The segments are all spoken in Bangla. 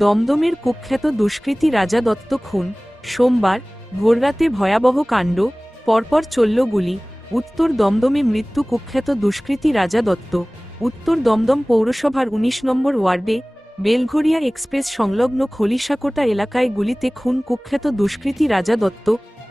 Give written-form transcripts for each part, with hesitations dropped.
দমদমের কুখ্যাত দুষ্কৃতী রাজা দত্ত খুন, সোমবার ভোররাতে ভয়াবহ কাণ্ড, পরপর চলল গুলি। উত্তর দমদমে মৃত্যু কুখ্যাত দুষ্কৃতী রাজা দত্ত। উত্তর দমদম পৌরসভার ১৯ নম্বর ওয়ার্ডে বেলঘরিয়া এক্সপ্রেস সংলগ্ন খলিশাকোটা এলাকায় গুলিতে খুন কুখ্যাত দুষ্কৃতী রাজা দত্ত।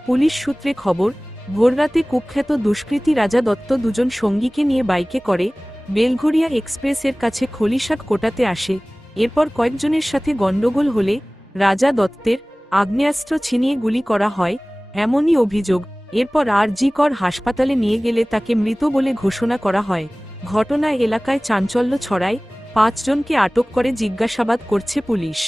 পুলিশ সূত্রে খবর, ভোররাতে কুখ্যাত দুষ্কৃতী রাজা দত্ত দুজন সঙ্গীকে নিয়ে বাইকে করে বেলঘরিয়া এক্সপ্রেসের কাছে খলিশাকোটাতে আসে। এরপর কয়েকজনের সাথে গণ্ডগোল হলে রাজা দত্তের আগ্নেয়াস্ত্র ছিনিয়ে গুলি করা হয়, এমনই অভিযোগ। এরপর আর.জি. কর হাসপাতালে নিয়ে গেলে তাকে মৃত বলে ঘোষণা করা হয়। ঘটনায় এলাকায় চাঞ্চল্য ছড়ায়, ৫ জনকে আটক করে জিজ্ঞাসাবাদ করছে পুলিশ।